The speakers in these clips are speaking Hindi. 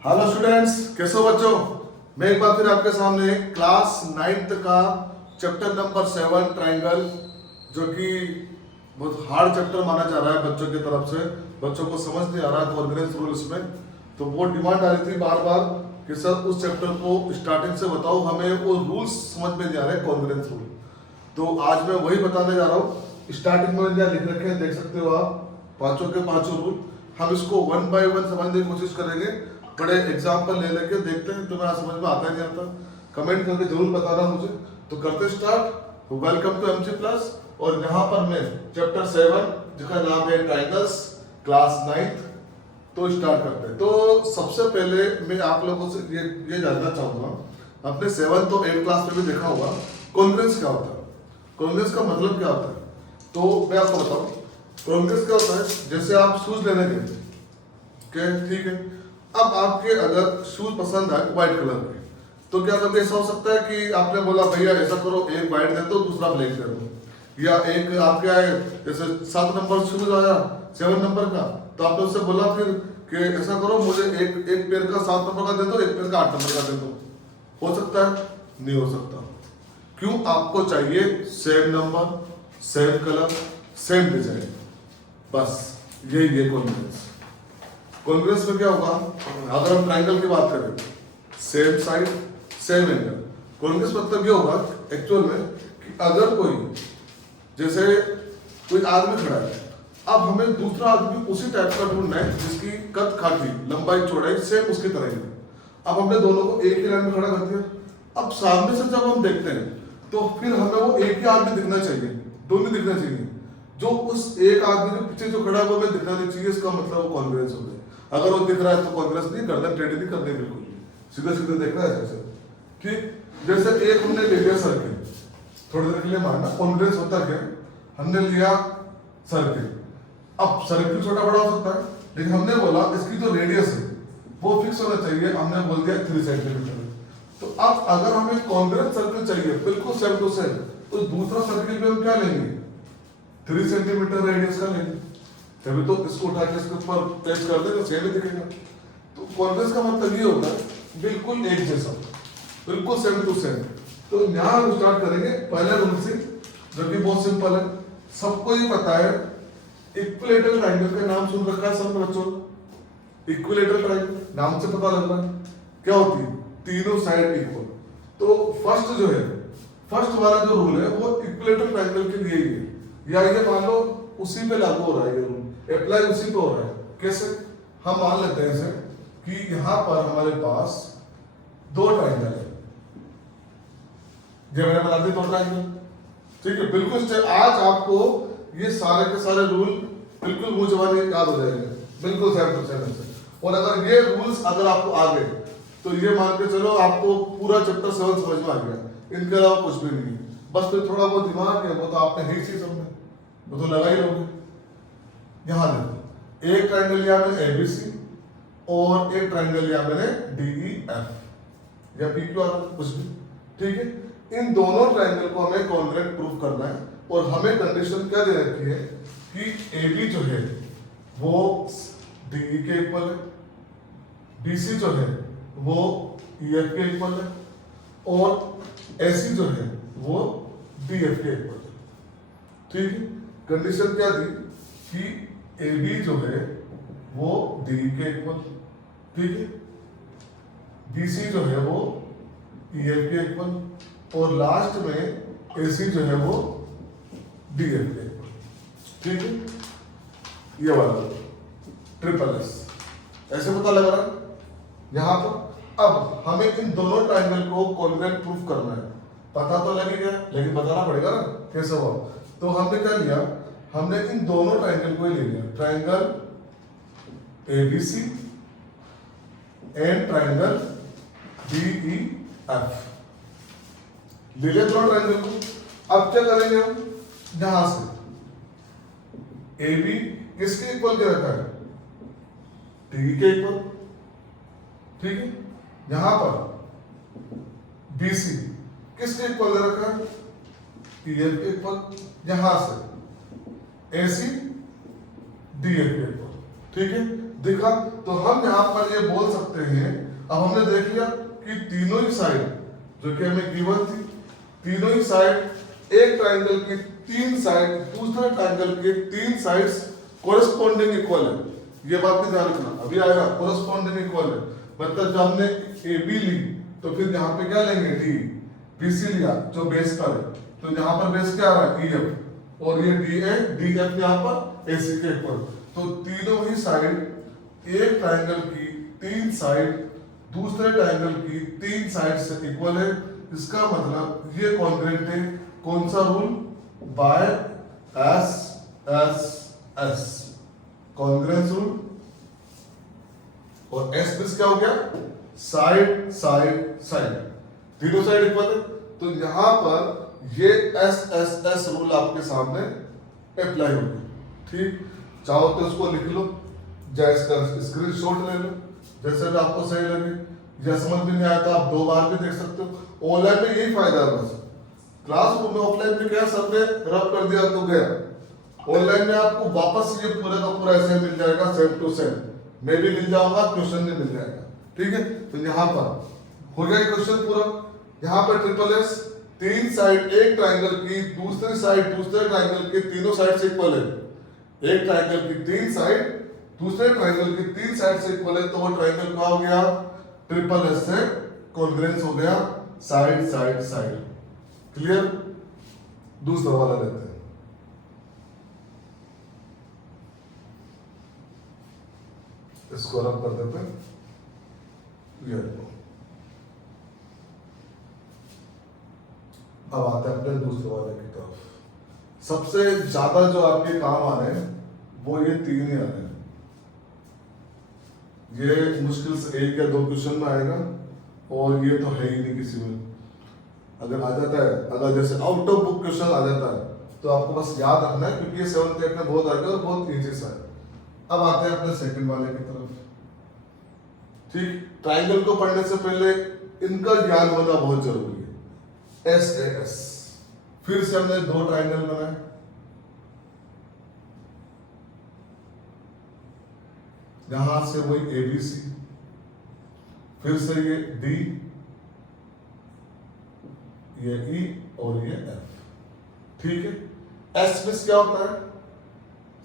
हेलो स्टूडेंट्स, कैसे हो बच्चों। मैं एक बार फिर आपके सामने क्लास 9th का चैप्टर नंबर 7 ट्रायंगल, जो कि बहुत हार्ड चैप्टर माना जा रहा है बच्चों की तरफ से। बच्चों को समझ नहीं आ रहा कॉन्ग्रेंस रूल्स में, तो वो डिमांड आ रही थी बार बार कि सर उस चैप्टर को स्टार्टिंग से बताओ, हमें वो रूल्स समझ में नहीं आ रहे कॉन्ग्रेंस रूल। तो आज मैं वही बताने जा रहा हूँ। स्टार्टिंग में क्या लिख रखे हैं देख सकते हो आप, पांचों के पांचों रूल। हम इसको वन बाय वन समझने की कोशिश करेंगे, बड़े एग्जाम्पल ले लेके देखते हैं तुम्हें समझ में आता है नहीं आता। कमेंट करके जरूर बताना मुझे। तो करते start. Welcome to MG plus. और यहाँ पर मैं चैप्टर 7 जिसका नाम है ट्रायंगल्स, क्लास 9th, तो स्टार्ट करते हैं। तो सबसे पहले मैं आप लोगों से ये जानना चाहूंगा, आपने 7th और 8th क्लास में भी देखा होगा कॉन्ग्रेंस क्या होता है, कॉन्ग्रेंस का मतलब क्या होता है। तो मैं आपको बताऊं कॉन्ग्रेंस क्या होता है। जैसे आप शूज लेने गए, ठीक है, अब आपके अगर शूज पसंद आए व्हाइट कलर के, तो क्या कभी ऐसा हो सकता है कि आपने बोला भैया ऐसा करो, एक व्हाइट दे दो दूसरा ब्लैक दे दो, या एक आपके आए जैसे 7 नंबर शूज आया 7 नंबर का, तो आपने उससे बोला फिर कि ऐसा करो मुझे एक पेयर का 7 नंबर का दे दो, एक पेयर का 8 नंबर का दे दो। हो सकता है? नहीं हो सकता। क्यों? आपको चाहिए same number, same colour, same design, बस यही है कॉन्ग्रेंस। कॉन्ग्रेंस में क्या होगा, अगर हम ट्रायंगल की बात करें, same side same angle. Congruence मतलब ये होगा एक्चुअल में कि अगर कोई, जैसे कोई आदमी खड़ा है, अब हमें दूसरा आदमी उसी टाइप का ढूंढना है जिसकी कद काठी लंबाई चौड़ाई सेम उसकी तरह ही है। अब हमने दोनों को एक ही लाइन में खड़ा कर दिया। अब सामने से जब हम देखते हैं तो फिर हमें वो एक ही आदमी दिखना चाहिए, दोनों दिखना चाहिए। जो उस एक आदमी के पीछे जो खड़ा है वो हमें दिखना नहीं चाहिए, इसका मतलब वो कॉन्ग्रेंस हो गया। अगर वो दिख रहा है तो कॉन्ग्रेस नहीं, गर्दन टेढ़ी नहीं करनी, बिल्कुल सीधे सीधे देख रहा है ऐसे। ठीक, जैसे एक हमने ले लिया सर्किल, थोड़ी देर के लिए मानना कॉन्ग्रेंस होता क्या, हमने लिया सर्किल। अब सर्किल छोटा बड़ा हो सकता है, लेकिन हमने बोला इसकी जो रेडियस है वो फिक्स होना चाहिए, हमने बोल दिया 3 सेंटीमीटर। तो अब अगर हमें कॉन्ग्रेंस सर्किल चाहिए बिल्कुल सेम टू सेम, तो दूसरा सर्किल भी हम क्या लेंगे, 3 सेंटीमीटर रेडियस का लेंगे, तभी तो इसको उठा के इसके ऊपर पेस्ट कर देगा, सेम ही दिखेगा। तो कॉन्ग्रेंस का मतलब ये होता है बिल्कुल एक जैसा, बिल्कुल सेम टू सेम। तो यहाँ हम स्टार्ट करेंगे पहले रूल से, जो कि बहुत सिंपल है, सबको ये पता है। इक्विलेटरल ट्रायंगल का नाम सुन रखा है सब बच्चों, इक्विलेटरल ट्रायंगल नाम से पता लग रहा है क्या होती है, तीनों साइड इक्वल। तो फर्स्ट जो है, फर्स्ट वाला जो रूल है वो इक्विलेटरल ट्रायंगल के लिए ही है, या ये मान लो उसी पे लागू हो रहा है, ये रूल अप्लाई उसी पे हो रहा है। कैसे? हम मान लेते हैं इसे कि यहां पर हमारे पास 2 ट्रायंगल है, जब मैंने बता दी 2 ट्रायंगल, ठीक है। बिल्कुल आज आपको ये सारे के सारे रूल बिल्कुल मुंह जबानी याद हो जाएंगे, बिल्कुल सेम टू सेम से। और अगर ये रूल्स अगर आपको आ गए तो ये मान के चलो आपको पूरा चैप्टर 7 समझ में आ गया, इनके अलावा कुछ भी नहीं है। बस फिर थोड़ा बहुत दिमाग है वो तो आपने ही चीज समझे, वो तो लगा ही लोगे। यहां देखो, एक ट्रायंगल लिया मैंने एबीसी और एक ट्रायंगल लिया मैंने डीईएफ या पीक्यूआर, कुछ भी, ठीक है। इन दोनों ट्रायंगल को हमें कॉन्ग्रुएंट प्रूफ करना है, और हमें कंडीशन क्या दे रखी है कि AB जो है वो DE के इक्वल है, BC जो है वो EF के इक्वल है, और AC जो है वो DF के इक्वल है, ठीक है। कंडीशन क्या दी कि AB जो है वो DE के इक्वल, ठीक है, BC जो है वो EF के इक्वल, और लास्ट में AC जो है वो DF के इक्वल, ठीक है। ये वाला ट्रिपल एस ऐसे पता लग रहा है यहां पर। अब हमें इन दोनों ट्रायंगल को कॉन्ग्रुएंट प्रूफ करना है, पता तो लग गया लेकिन बताना पड़ेगा ना कैसे हुआ। तो हमने क्या लिया, हमने इन दोनों ट्रायंगल को ही ले लिया, triangle ABC and triangle DEF, ले लिया दोनों ट्रायंगल को। अब क्या करेंगे हम, यहां से AB किसके इक्वल दे रखा है, DE के इक्वल, ठीक है। यहां पर BC किसके इक्वल दे रखा है, EF के इक्वल, यहां से AC DF के इक्वल, ठीक है। दिखा? तो हम यहाँ पर ये बोल सकते हैं, अब हमने देख लिया कि तीनों ही साइड जो कि हमें गिवन थी, तीनों ही साइड एक ट्राइंगल की तीन साइड दूसरे ट्राइंगल के तीन साइड्स कोरिस्पोंडिंग इक्वल है। ये बात भी ध्यान रखना, अभी आएगा कोरिस्पोंडिंग इक्वल है, मतलब जब हमने ए बी ली तो फिर यहाँ पे क्या लेंगे, डी। बी सी लिया जो बेस पर है, तो यहाँ पर बेस क्या आ रहा है, ई एफ, और ये डी ए डी एफ यहाँ पर ए सी के इक्वल। तो तीनों ही साइड एक ट्राइंगल की तीन साइड दूसरे ट्राइंगल की तीन साइड से इक्वल है। इसका मतलब ये कॉन्ग्रुएंट है। कौन सा rule, by S S S, congruence rule. और एस प्लस क्या हो गया, साइड साइड साइड, तीनों साइड इक्वल है। तो यहां पर ये एस एस एस रूल आपके सामने अप्लाई होगी। ठीक, चाहो तो इसको लिख लो, या इसका स्क्रीनशॉट ले लो, जैसे भी आपको सही लगे, या समझ में नहीं आया तो आप दो बार भी देख सकते हो। ऑनलाइन में यही फायदा है बस, क्लासरूम में ऑफलाइन में क्या सब ने रब कर दिया तो गया, ऑनलाइन में आपको वापस ये पूरा का पूरा ऐसे मिल जाएगा, सेम टू सेम। मैं भी मिल जाऊंगा, क्वेश्चन भी मिल जाएगा। ठीक है, तो यहाँ पर हो गया क्वेश्चन पूरा। यहाँ पर ट्रिपल एस, तीन साइड एक ट्राइंगल की दूसरी साइड दूसरे ट्राइंगल के तीनों साइड से इक्वल है। एक ट्राइंगल की तीन साइड दूसरे ट्राइंगल की तीन साइड से इक्वल है, तो वो ट्राइंगल क्या हो गया, ट्रिपल एस से कॉन्ग्रुएंस हो गया, साइड साइड साइड। क्लियर? दूसरा वाला लेते हैं, इसको रब कर देते हैं। ये अब आते हैं अपने दूसरे वाले की तरफ। सबसे ज्यादा जो आपके काम आ रहे हैं वो ये तीन ही आ रहे हैं। ये मुश्किल से एक या दो क्वेश्चन में आएगा, और ये तो है ही नहीं किसी में। अगर आ जाता है, अगर जैसे आउट ऑफ बुक क्वेश्चन आ जाता है तो आपको बस याद रखना है, क्योंकि ये 7th 8th में बहुत आएगा और बहुत इजी सा है। अब आते हैं अपने सेकंड वाले की तरफ। ठीक, ट्राइंगल को पढ़ने से पहले इनका ज्ञान होना बहुत जरूरी है। एस ए एस, फिर से हमने दो ट्राइंगल बनाए, यहां से वही ए बी सी, फिर से ये डी, ये ई और ये एफ। ठीक है, एस में क्या होता है,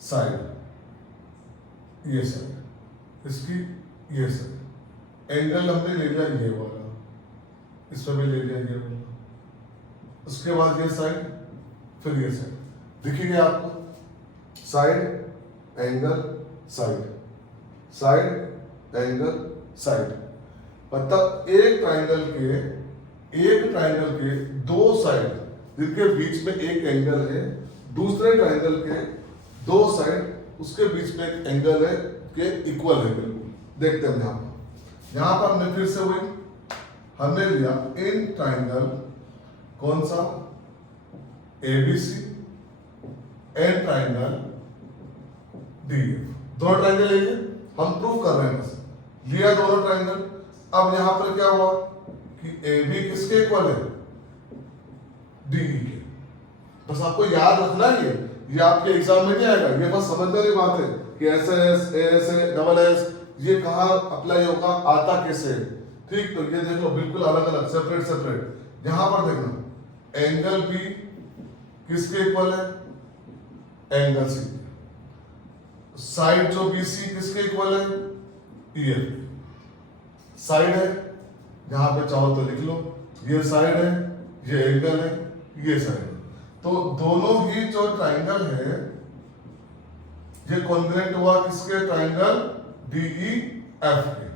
साइड, ये साइड, इसकी ये साइड। एंगल हमने ले लिया ये वाला, इसमें भी ले लिया ये वाला, उसके बाद ये साइड, फिर ये साइड। दिखेगी आपको, side angle side, side angle side. मतलब एक ट्राइंगल के दो साइड जिनके बीच में एक एंगल है, दूसरे ट्राइंगल के दो साइड उसके बीच में एक एंगल है के इक्वल है बिल्कुल। देखते हैं यहाँ पर हमने फिर से वही हमने लिया इन ट्राइंगल, कौन सा, एबीसी एंड ट्राइंगल डीएफ। दो ट्राइंगल लेंगे, हम प्रूव कर रहे हैं, बस लिया दोनों ट्राइंगल। अब यहां पर क्या हुआ कि AB किसके इक्वल है, DE के। बस आपको याद रखना है, ये आपके एग्जाम में नहीं आएगा, ये बस समझने वाली बात है कि ऐसे डबल एस ये कहाँ अप्लाई होगा, आता कैसे। ठीक, तो ये देख लो बिल्कुल अलग अलग, सेपरेट सेपरेट। यहां पर देखना एंगल B किसके इक्वल है, एंगल C। साइड जो BC किसके इक्वल है, EF। साइड है, यहां पे चाहो तो लिख लो, ये साइड है, ये एंगल है, ये साइड है। तो दोनों ही जो ट्राइंगल है ये कॉन्ग्रुएंट हुआ किसके, ट्राइंगल DEF के।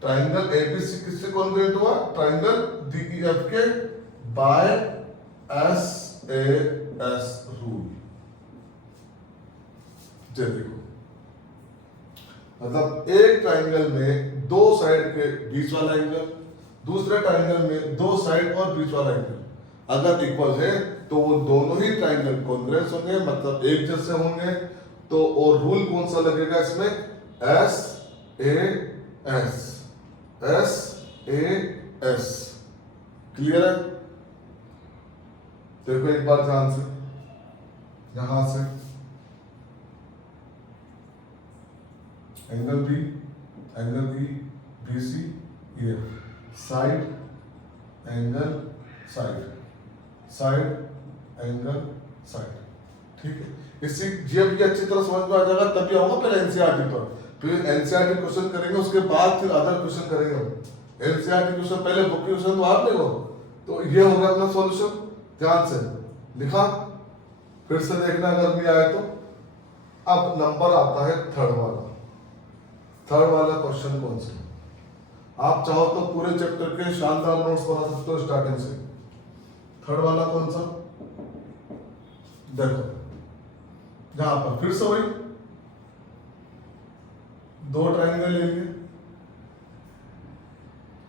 ट्राइंगल ABC किससे कॉन्ग्रुएंट हुआ, ट्राइंगल DEF के, बाय SAS रूल। देखो, मतलब एक ट्राइंगल में दो साइड के बीच वाला एंगल, दूसरे ट्राइंगल में दो साइड और बीच वाला एंगल अगर इक्वल है तो वो दोनों ही ट्राइंगल कॉन्ग्रुएंट होंगे, मतलब एक जैसे होंगे। तो और रूल कौन सा लगेगा इसमें, SAS, SAS। क्लियर है? देखो एक बार ध्यान से, यहां से angle B, angle E, B C E F, side angle side, side angle side. ठीक है, इससे जब ये अच्छी तरह समझ में आ जाएगा तभी आऊंगा पहले एनसीईआरटी पर, फिर एनसीईआरटी क्वेश्चन करेंगे, उसके बाद फिर अदर क्वेश्चन करेंगे। एनसीईआरटी क्वेश्चन पहले बुक के क्वेश्चन तो आप देखो। तो ये हो गया अपना सॉल्यूशन, ध्यान से लिखा, फिर से देखना अगर नहीं आए तो। अब नंबर आता है थर्ड वाला। थर्ड वाला क्वेश्चन कौन सा? आप चाहो तो पूरे चैप्टर के शानदार नोट्स बना सकते हो स्टार्टिंग से। थर्ड वाला कौन सा? देखो यहां पर फिर से वही दो ट्रायंगल लेंगे,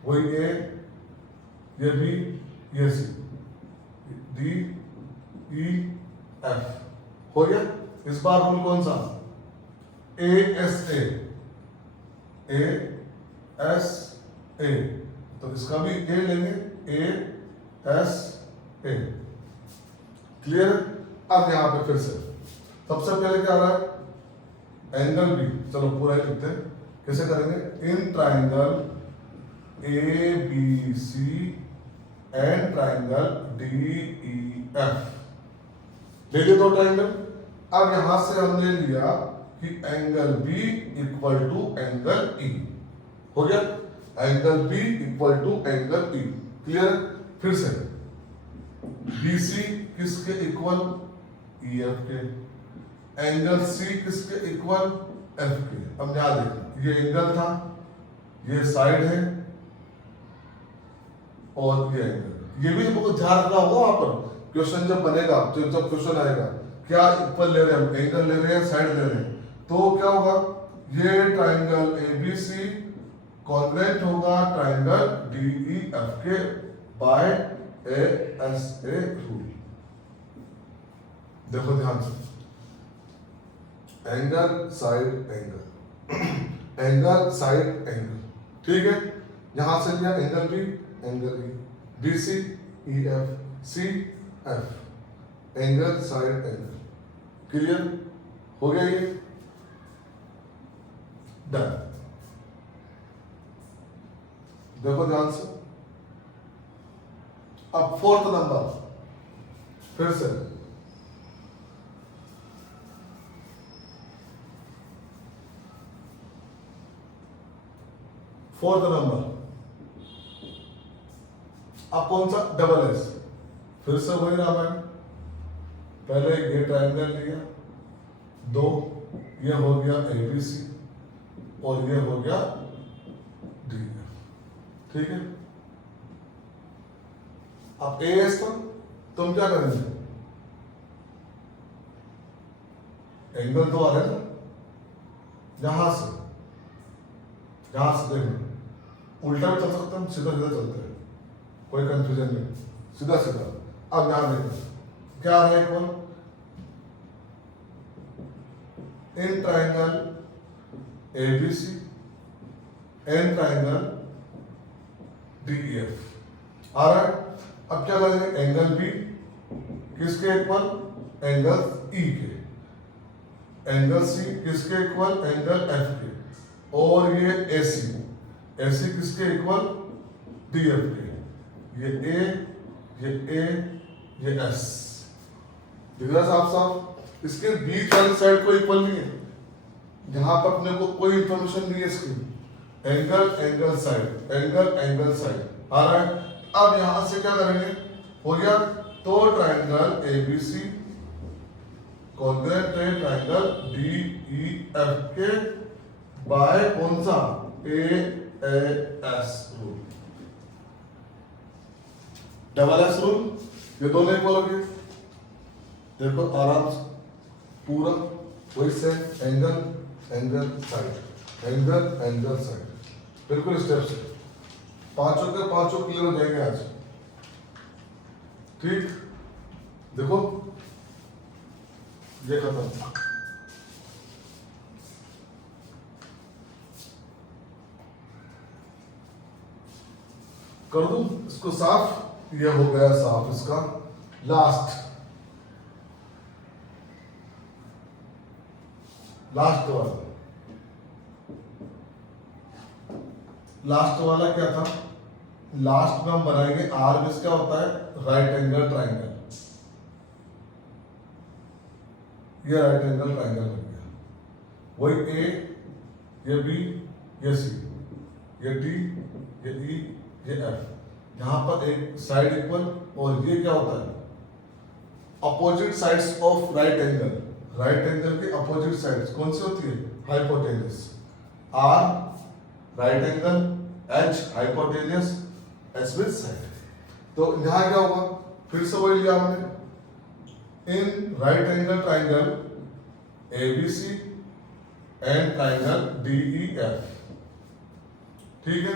वही ए, ये बी, ये सी, डी ई एफ हो गया। इस बार रूल कौन सा? A S A, A S A, तो इसका भी ए लेंगे, ए एस ए। क्लियर? अब यहां पे फिर से सबसे पहले क्या आ रहा है? एंगल बी, चलो पूरा ही लिखते हैं। कैसे करेंगे? In triangle A B C and triangle D E F, ले लिए दो ट्राइंगल। अब यहां से हमने लिया कि angle B equal to angle E, हो गया? Angle B equal to angle E. Clear? फिर से बी सी किसके इक्वल? ई एफ के। एंगल सी किसके इक्वल? एफ के। अब ध्यान देखना, ये एंगल था, ये साइड है और ये एंगल। ये भी हमको ध्यान रखना होगा वहां पर क्वेश्चन जब बनेगा, जब क्वेश्चन आएगा क्या इक्वल ले रहे हैं, एंगल ले रहे हैं, साइड ले रहे हैं, तो क्या होगा? ये ट्राइंगल एबीसी कॉन्ग्रुएंट होगा ट्राइंगल डीईएफ के बाय एएसए रूल। देखो ध्यान से, angle side angle, angle side angle. ठीक है, यहां से लिया angle B, angle E, B C E F, C F, angle side angle. Clear? हो गया ये? डन। देखो ध्यान से, अब फोर्थ नंबर फिर से फोर्थ नंबर। अब कौन सा? Double S. फिर से वही रामायण, पहले ये ट्राइंगल लिया, दो, ये हो गया एबीसी और ये हो गया डी एफ। ठीक है, अब ए एस पर तुम क्या करेंगे? एंगल तो आ रहे ना, यहां से देखना, उल्टा भी चल सकते हैं, सीधा सीधा चलते हैं, कोई कंफ्यूजन नहीं, सीधा सीधा। अब ध्यान देखना क्या आ रहा है? Equal in triangle ABC and triangle DEF आ रहा है। अब क्या करेंगे? एंगल बी किसके इक्वल? एंगल ई के। एंगल सी किसके इक्वल? एंगल एफ के। और ये एसी, एसी किसके इक्वल? डीएफ के। ये ए, ये एस। दिख रहा साफ साफ? इसके बीच वाली साइड को इक्वल नहीं है, यहां पर अपने को कोई इंफॉर्मेशन नहीं है इसकी। Angle angle side, angle angle side आ रहा है। अब यहां से क्या करेंगे? हो गया, तो ट्राइंगल एबीसी कॉन्ग्रुएंट है ट्राइंगल डीईएफ के बाय कौन सा? As rule, double S rule. ये दोनों इक्वल हो गए। देखो आराम से पूरा वही से angle angle side, angle angle side, बिल्कुल स्टेप से। पांचों के पांचों क्लियर हो जाएंगे आज। ठीक, देखो ये खत्म। कर दूं इसको साफ? ये हो गया साफ इसका। लास्ट वाला लास्ट वाला क्या था, लास्ट में हम बनाएंगे आर बेस क्या होता है, राइट एंगल ट्राइंगल। ये राइट एंगल ट्राइंगल बन गया, वही ए, ये बी, ये सी, ये डी, ये ई, ये एफ। यहां पर एक साइड इक्वल, और ये क्या होता है, opposite sides of right angle. Right angle के अपोजिट साइड्स कौन सी होती है, hypotenuse. R right angle, H hypotenuse, H with side. तो यहां क्या होगा, फिर से वही लिया हमने, in right angle triangle ABC and triangle DEF. ठीक है,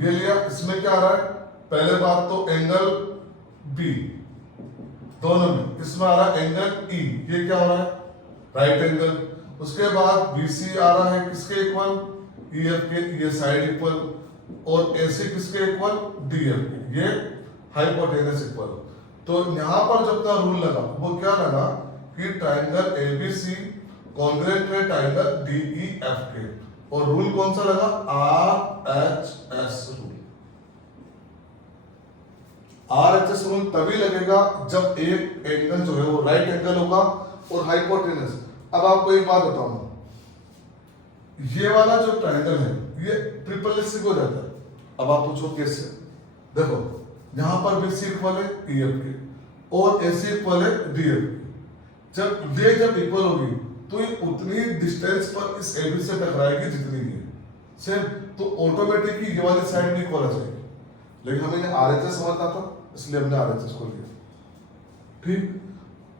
ये लिया। इसमें क्या आ रहा है, पहले बात तो एंगल बी दोनों में, इसमें आ रहा है एंगल ई, ये क्या हो रहा है, राइट एंगल। उसके बाद बीसी आ रहा है किसके इक्वल, ईएफ के, ये साइड इक्वल, और एसी किसके इक्वल, डीएफ के, ये हाइपोटेनस इक्वल। तो यहां पर जब का रूल लगा वो क्या लगा कि ट्राइंगल एबीसी कॉन्ग्रुएंट है ट्राइंगल डीईएफ के, और रूल कौन सा लगा, आरएचएस रूल। आरएचएस रूल तभी लगेगा जब एक एंगल जो है वो राइट एंगल होगा और हाइपोटेनस। अब आपको एक बात बताऊंगा, ये वाला जो ट्राइंगल है ये ट्रिपल एस को रहता है। अब आप पूछो कैसे, देखो यहां पर बीसी इक्वल है ईएफ के और एसी इक्वल है डीएफ के। जब इक्वल होगी तो ये उतनी ही डिस्टेंस पर इस एबी से टकराएगी जितनी ये सेम, तो ऑटोमेटिकली ये वाली साइड भी इक्वल आ जाएगी। लेकिन हमें आरएचएस समझना था इसलिए हमने आरएचएस को लिया। ठीक,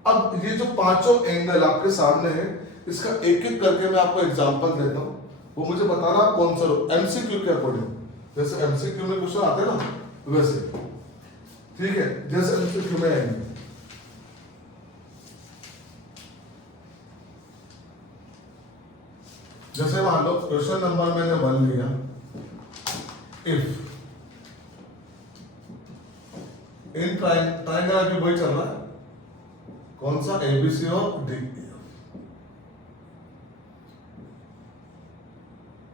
अब ये जो पांचों एंगल आपके सामने है, इसका एक एक करके मैं आपको एग्जांपल देता हूं, वो मुझे बताना कौन सा एमसीक्यू के अकॉर्डिंग, जैसे एमसीक्यू में क्वेश्चन आते हैं ना वैसे। ठीक है, जैसे एमसीक्यू में आएंगे, जैसे मान लो क्वेश्चन नंबर मैंने 1 लिया, इफ इन ट्राइंगल अभी वही चल रहा है, कौन सा, एबीसी और डीईएफ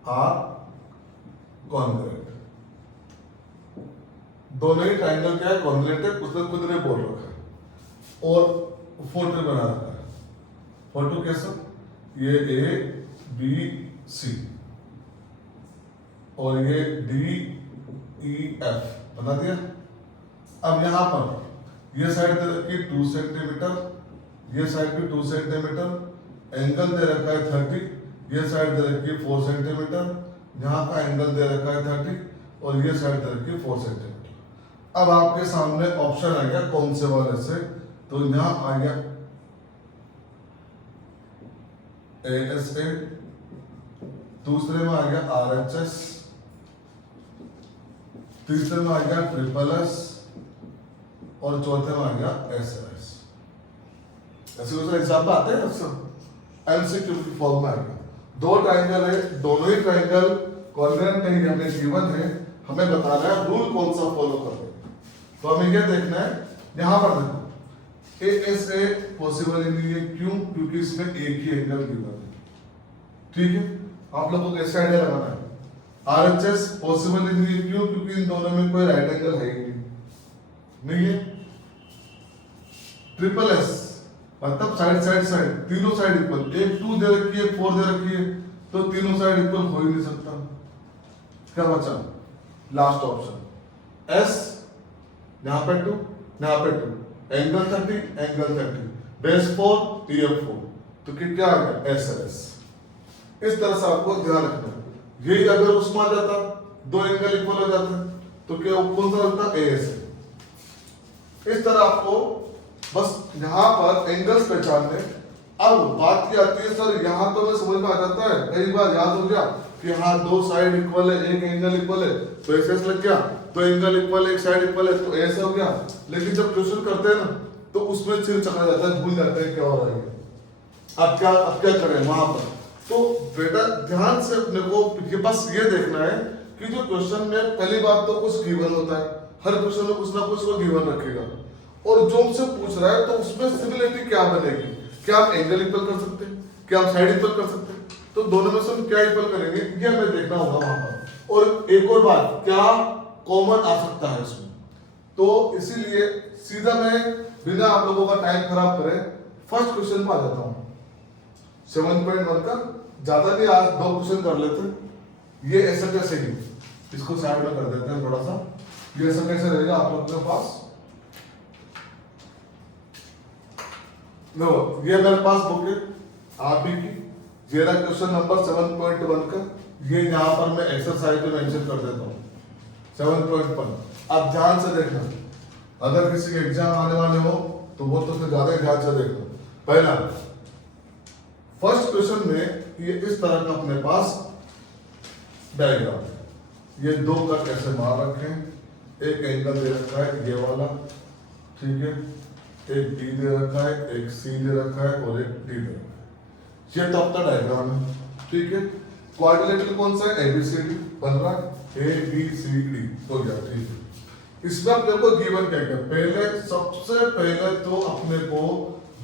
आर कॉन्ग्रुएंट। दोनों ही ट्राइंगल क्या है, कॉन्ग्रुएंट है, उसने खुद ने बोल रखा है और फोटो बना रखा है। फोटो कैसा, ये ए बी सी और ये डी ई एफ बना दिया। अब यहां पर ये साइड दे रखी है 2 सेंटीमीटर, ये साइड भी 2 सेंटीमीटर, एंगल दे रखा है 30, ये साइड दे रखी है 4 सेंटीमीटर, यहाँ का एंगल दे रखा है 30 और ये साइड दे रखी है 4 सेंटीमीटर। अब आपके सामने ऑप्शन आ गया कौन से वाले से, तो यहाँ आ गया एएसए, दूसरे में आ गया आरएचएस, तीसरे में आ गया ट्रिपल एस और चौथे में आ गया एसएस। ऐसे दूसरे हिसाब में आते हैं अक्सर एमसीक्यू की फॉर्म में आ गया। दो ट्राइंगल है, दोनों ही ट्राइंगल कॉन्ग्रुएंट नहीं हमें गिवन है, हमें बताना है रूल कौन सा फॉलो कर रहे हैं। तो हमें ये देखना है, यहां पर देखो एएसए पॉसिबल ही नहीं है, क्यों, क्योंकि इसमें एक ही एंगल गिवन है। ठीक है, आप लोगों को कैसे आइडिया लगाना है। आरएचएस पॉसिबल ही नहीं है, क्यों, क्योंकि इन दोनों में कोई राइट एंगल है ही नहीं है। ट्रिपल एस मतलब साइड तीनों साइड इक्वल, एक 2 दे रखी है, 4 दे रखी है, तो तीनों साइड इक्वल हो ही नहीं सकता। क्या बचा, लास्ट ऑप्शन एस, यहां पे 2, यहां पे 2, एंगल 30, बेस 4, टीएफ 4, तो क्या आ गया एसएस। इस तरह से आपको ध्यान रखना है। यही अगर उसमें आ जाता, दो एंगल इक्वल हो जाते, तो क्या कौन सा लगता, एएस। इस तरह आपको बस यहां पर एंगल्स पहचानने। अब बात क्या आती है, सर यहां तो मैं समझ में आ जाता है, कई बार याद हो गया कि हाँ दो साइड इक्वल है, एक एंगल इक्वल है तो एसएस लग गया, दो एंगल इक्वल, एक साइड इक्वल है तो एस हो गया। लेकिन जब क्वेश्चन करते हैं ना तो उसमें सिर चकरा जाता है, भूल जाते हैं क्या हो रहा है, अब क्या करें वहां पर। तो बेटा ध्यान से अपने को बस ये देखना है कि जो क्वेश्चन में पहली बात तो कुछ गिवन होता है, हर क्वेश्चन में कुछ ना कुछ वो गिवन रखेगा, और जो हमसे पूछ रहा है तो उसमें सिमिलरिटी क्या बनेगी, क्या हम एंगल इक्वल कर सकते हैं, क्या हम साइड इक्वल कर सकते हैं। तो तो दोनों में से हम क्या इक्वल करेंगे ये हमें देखना होगा वहां पर। और एक और बात, क्या कॉमन आ सकता है इसमें, तो इसीलिए सीधा मैं बिना आप लोगों का टाइम खराब करे फर्स्ट क्वेश्चन पर आ जाता हूं। 7.1 का ज्यादा नहीं, आज 2 क्वेश्चन कर लेते हैं। ये ऐसा कैसे ही, इसको साइड में कर देते हैं थोड़ा सा। ये ऐसा कैसे रहेगा आप लोगों के पास, नो ये मेरे पास बुक है आप ही की, ये रहा क्वेश्चन नंबर 7.1 का। ये यहाँ पर मैं एक्सरसाइज में मेंशन कर देता हूँ 7.1। आप ध्यान से देखना, अगर किसी के एग्जाम आने वाले हो तो वो तो फिर ज्यादा ध्यान से देखना। पहला फर्स्ट क्वेश्चन में ये इस तरह का अपने पास डायग्राम है, ये 2 का कैसे मार रखे हैं, एक एंगल दे रखा है ये वाला, ठीक है, एक डी दे रखा है, एक सी दे रखा है और एक डी दे रखा है। ये तो अपना डायग्राम है, ठीक है। क्वाड्रिलेटरल कौन सा है, एबीसीडी बन रहा है, ए बी सी डी हो गया, ठीक है। इसमें अपने को गिवन क्या क्या, पहले सबसे पहले तो अपने को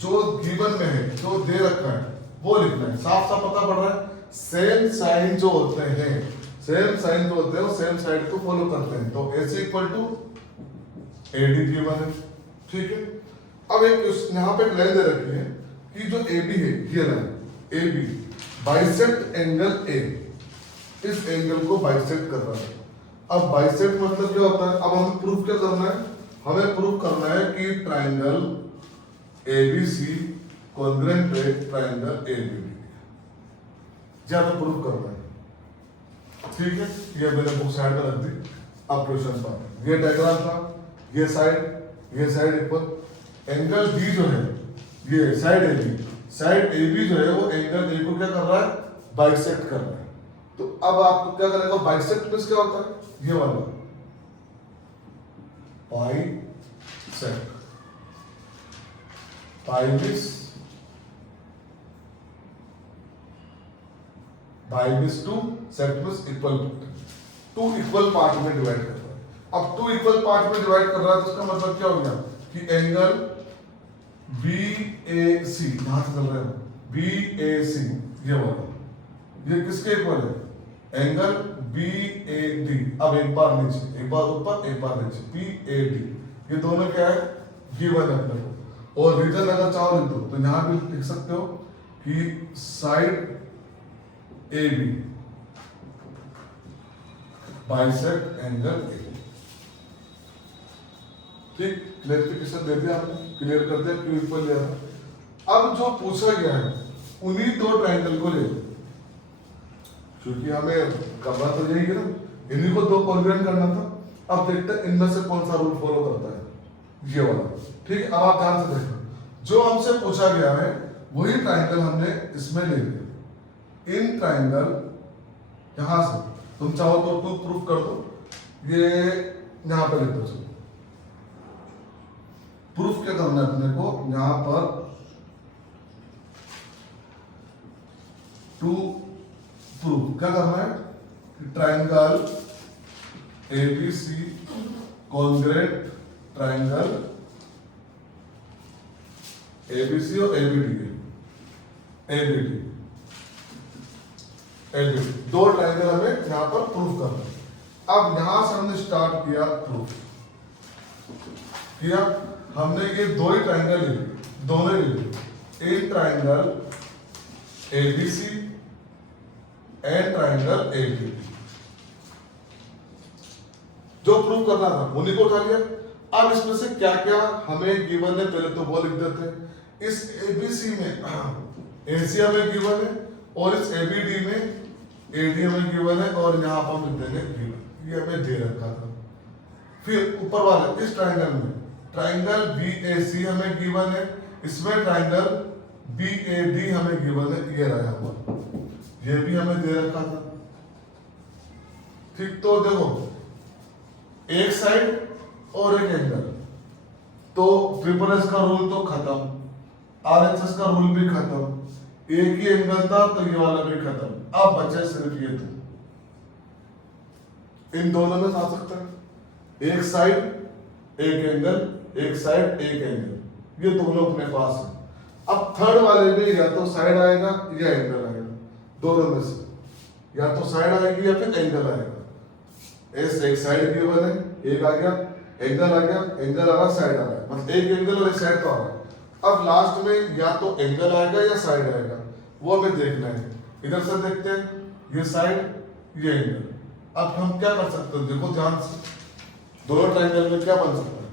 जो गिवन में है जो दे रखा है वो लिखना है। साफ साफ पता पड़ रहा है, सेम साइन जो होते हैं, सेम साइन जो होते हैं वो सेम साइड को फॉलो करते हैं। तो AC equal to AD given है, ठीक है। अब एक यहाँ पे एक लाइन दे रखी है कि जो AB है, ये line AB bisect angle A, इस एंगल को बाइसेक्ट कर रहा है। अब बाइसेक्ट मतलब क्या होता है, अब हमें प्रूफ क्या करना है, हमें प्रूफ करना है कि ट्राइंगल ABC कॉन्ग्रुएंट है ट्राइंगल ABD, ज्यादा प्रूफ करना है, ठीक है। ये मैंने बुक साइड में रख दी। अब क्वेश्चन पर ये डायग्राम था, ये साइड इक्वल, एंगल B जो है ये साइड AB जो है वो एंगल A को क्या कर रहा है, बाइसेक्ट कर रहा है। तो अब आपको क्या करेगा, बाइसेक्ट मींस क्या होता है, ये वाला बाइसेक्ट, बाइबिस two sect means equal, 2 equal part में डिवाइड कर रहा है। अब 2 इक्वल पार्ट में डिवाइड कर रहा है तो इसका मतलब क्या हो गया कि एंगल BAC यहां से चल रहा है, BAC ये वाला, ये किसके इक्वल है, एंगल BAD। अब एक बार नीचे, एक बार ऊपर, एक बार नीचे, BAD, ये दोनों क्या है, गिवन है अपने को। और रीजन अगर चाहो लिख दो तो यहां भी लिख सकते हो कि side AB bisect angle A, ठीक। क्लैरिफिकेशन दे दिया आपने, क्लियर कर दिया क्यों इक्वल लिया था। अब जो पूछा गया है उन्हीं 2 ट्रायंगल को ले लो, क्योंकि हमें करना तो यही है ना, इन्हीं को 2 कॉन्ग्रुएंट करना था। अब देखते हैं इनमें से कौन सा रूल फॉलो करता है, ये वाला, ठीक है। अब आप ध्यान से देखो, जो हमसे पूछा गया है वही ट्रायंगल हमने इसमें ले लिया। इन ट्रायंगल यहां से तुम चाहो तो 2 प्रूफ कर दो, ये यहां पर लिख दो। चलो प्रूफ क्या करना है अपने को, यहां पर 2 प्रूफ क्या करना है, triangle ABC congruent triangle ABC और ABD, दो ट्रायंगल हमें यहां पर प्रूफ करना है। अब यहां से हमने स्टार्ट किया प्रूफ किया, हमने ये 2 ही ट्रायंगल ले लिए, दोनों ले लिए, एक triangle ABC and triangle ABD, जो प्रूफ करना था उन्हीं को उठा लिया। अब इसमें से क्या क्या हमें गिवन है पहले तो वो लिख देते हैं। इस ABC में AC हमें गिवन है और इस ABD में AD हमें गिवन है और यहाँ पर हम लिख देंगे गिवन, ये हमें दे रखा था। फिर ऊपर वाले इस ट्रायंगल में ट्रायंगल BAC हमें गिवन है, इसमें ट्रायंगल BAD हमें गिवन है, ये रहा हमारा, ये भी हमें दे रखा था, ठीक। तो देखो एक साइड और एक एंगल, तो ट्रिपल एस का रूल तो खत्म, RHS का रूल भी खत्म, एक ही एंगल था तो ये वाला भी खत्म। अब बचे सिर्फ ये 2, इन दोनों में आ सकता है, एक साइड एक एंगल, एक साइड एक एंगल, ये दोनों अपने पास है। अब थर्ड वाले में या तो साइड आएगा या एंगल आएगा, दोनों में से, या तो साइड आएगी या फिर एंगल आएगा। एस एक साइड गिवन है, एक आ गया एंगल आ गया, एंगल आ रहा साइड आ रहा है, मतलब एक एंगल और एक साइड तो आ रहा है। अब लास्ट में या तो एंगल आएगा या साइड आएगा, वो हमें देखना है। इधर से देखते हैं, ये साइड ये एंगल। अब हम क्या कर सकते हैं, देखो ध्यान से, दोनों ट्रायंगल में क्या बन सकता है।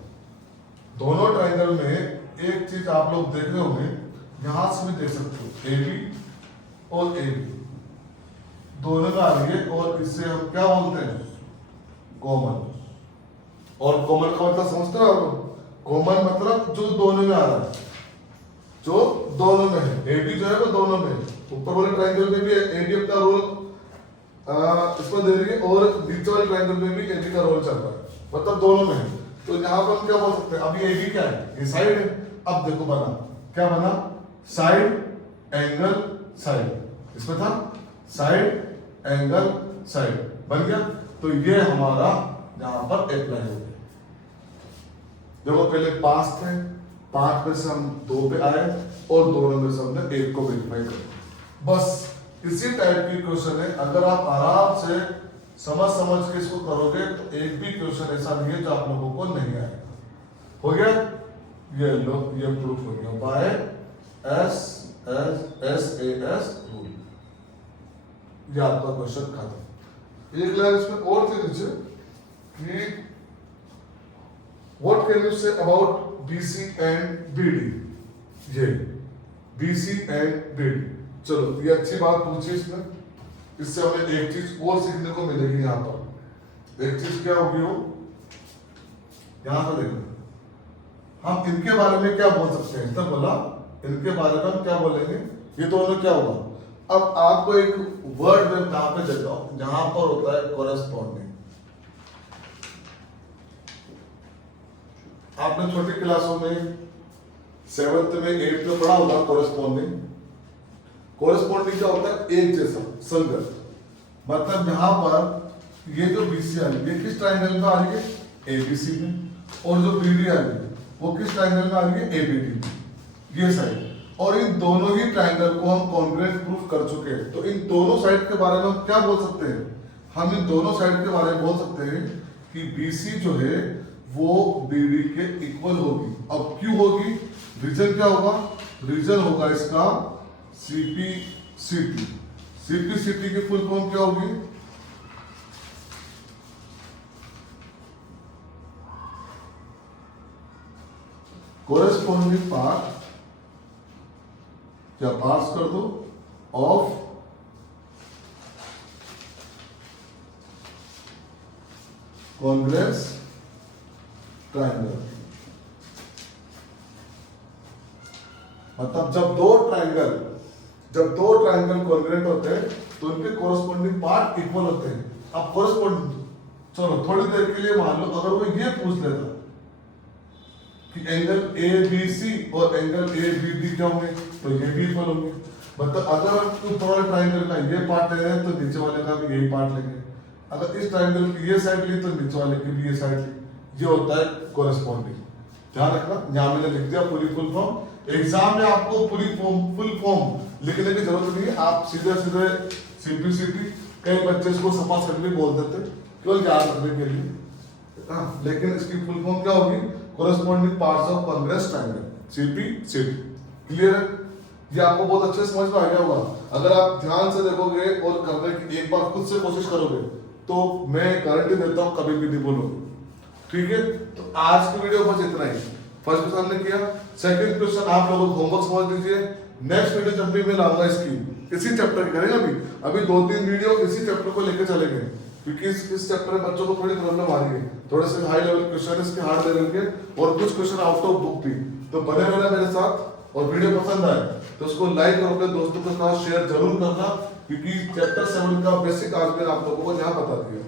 दोनों ट्रायंगल में एक चीज आप लोग देख रहे होंगे, यहां से भी देख सकते हो, ए बी और ए बी दोनों में आ रही है, और इससे हम क्या बोलते हैं, कॉमन। और कॉमन का मतलब समझते हो आप, कॉमन मतलब जो दोनों में आ रहा है, जो दोनों में है। ए बी जो है वो दोनों में है, ऊपर वाले ट्रायंगल में भी ए बी का रोल इसमें दे रही है, और नीचे वाले ट्रायंगल में भी ए बी का रोल चल रहा है, मतलब दोनों में है। तो यहाँ पर हम क्या बोल सकते हैं, अभी ए बी क्या है, ये साइड है। अब देखो बना क्या बना, साइड एंगल साइड, इसमें था साइड एंगल साइड बन गया। तो ये हमारा यहां पर अप्लाई हो गया। देखो पहले 5 थे, 5 में से हम 2 पे आए, और दोनों में से हमने 1 को वेरीफाई कर। बस इसी टाइप की क्वेश्चन है, अगर आप आराम से समझ के इसको करोगे तो एक भी क्वेश्चन ऐसा नहीं है जो आप लोगों को नहीं आएगा। हो गया, ये लो, ये प्रूफ हो गया बाय SAS रूल। ये आपका क्वेश्चन खत्म। एक लाइन इसमें और थी नीचे कि what can you say about BC and BD। ये BC एंड BD, चलो ये अच्छी बात पूछी इसमें, इससे हमें एक चीज और सीखने को मिलेगी। यहाँ पर एक चीज क्या होगी, वो यहाँ पर देखो, हम इनके बारे में क्या बोल सकते हैं, तब बोला इनके बारे में हम क्या बोलेंगे, ये दोनों क्या होगा। अब आपको एक वर्ड में यहाँ पे देता हूं, जहां पर होता है कोरेस्पॉन्डिंग। आपने छोटी क्लासों में 7th में 8th में पढ़ा होगा कोरेस्पॉन्डिंग। कोरेस्पॉन्डिंग क्या होता है, एक जैसा, संगत। मतलब यहां पर ये जो BC आ रही है किस ट्रायंगल में आ रही है, ABC में, और जो BD आ रही है वो किस ट्रायंगल में आ रही है, ABD में, ये साइड। और इन दोनों ही ट्रायंगल को हम कॉन्ग्रुएंट प्रूफ कर चुके हैं। तो इन दोनों साइड के बारे में हम क्या बोल सकते हैं, हम इन दोनों साइड के बारे में बोल सकते हैं कि BC जो है वो BD के इक्वल होगी। अब क्यों होगी, रीजन क्या होगा, रीजन होगा इसका CPCT। CPCT की फुल फॉर्म क्या होगी, कोरेस्पॉन्डिंग पार्ट, क्या पार्ट्स कर दो, ऑफ कॉन्ग्रुएंस ट्रायंगल। मतलब जब दो ट्रायंगल कॉन्ग्रुएंट होते हैं तो उनके कोरेस्पॉन्डिंग पार्ट इक्वल होते हैं। अब कोरेस्पॉन्डिंग, चलो थोड़ी देर के लिए मान लो अगर वो ये पूछ लेता कि एंगल ABC और एंगल ABD क्या होंगे, तो ये भी इक्वल होंगे। मतलब अगर आप ऊपर वाले ट्रायंगल का ये पार्ट ले रहे हैं तो नीचे वाले का भी यही पार्ट लेंगे। अगर इस ट्रायंगल की ये साइड ली तो नीचे वाले की भी ये साइड ली। ये होता है कोरेस्पॉन्डिंग। ध्यान रखना, यहाँ मैंने लिख दिया पूरी फुल फॉर्म। एग्जाम में आपको पूरी फुल फॉर्म लिखने की जरूरत नहीं है, आप सीधे CPCT, कई बच्चे इसको सपा सट भी बोल देते केवल याद रखने के लिए, लेकिन इसकी फुल फॉर्म क्या होगी, corresponding parts of congruence triangle, CPCT। Clear है, ये आपको बहुत अच्छे से समझ में आ गया होगा। अगर आप ध्यान से देखोगे और करने की एक बार खुद से कोशिश करोगे तो मैं गारंटी देता हूं कभी भी नहीं भूलोगे। ठीक है, तो आज की वीडियो बस इतना ही। फर्स्ट क्वेश्चन हमने किया, सेकंड क्वेश्चन आप लोगों को होमवर्क समझ लीजिए। नेक्स्ट वीडियो जब भी मैं लाऊंगा इसकी इसी चैप्टर की करेंगे। अभी 2-3 वीडियो इसी चैप्टर को लेकर चलेंगे, क्योंकि इस चैप्टर में बच्चों को थोड़ी प्रॉब्लम आ रही है, थोड़े से हाई लेवल क्वेश्चन इसके, हार्ड लेवल के, और कुछ क्वेश्चन आउट ऑफ बुक भी। तो बने रहना मेरे साथ, और वीडियो पसंद आए तो उसको लाइक और अपने दोस्तों के साथ शेयर जरूर करना, क्योंकि चैप्टर 7 का बेसिक आज मैंने आप लोगों को यहाँ बता दिया।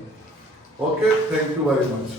Okay, thank you very much.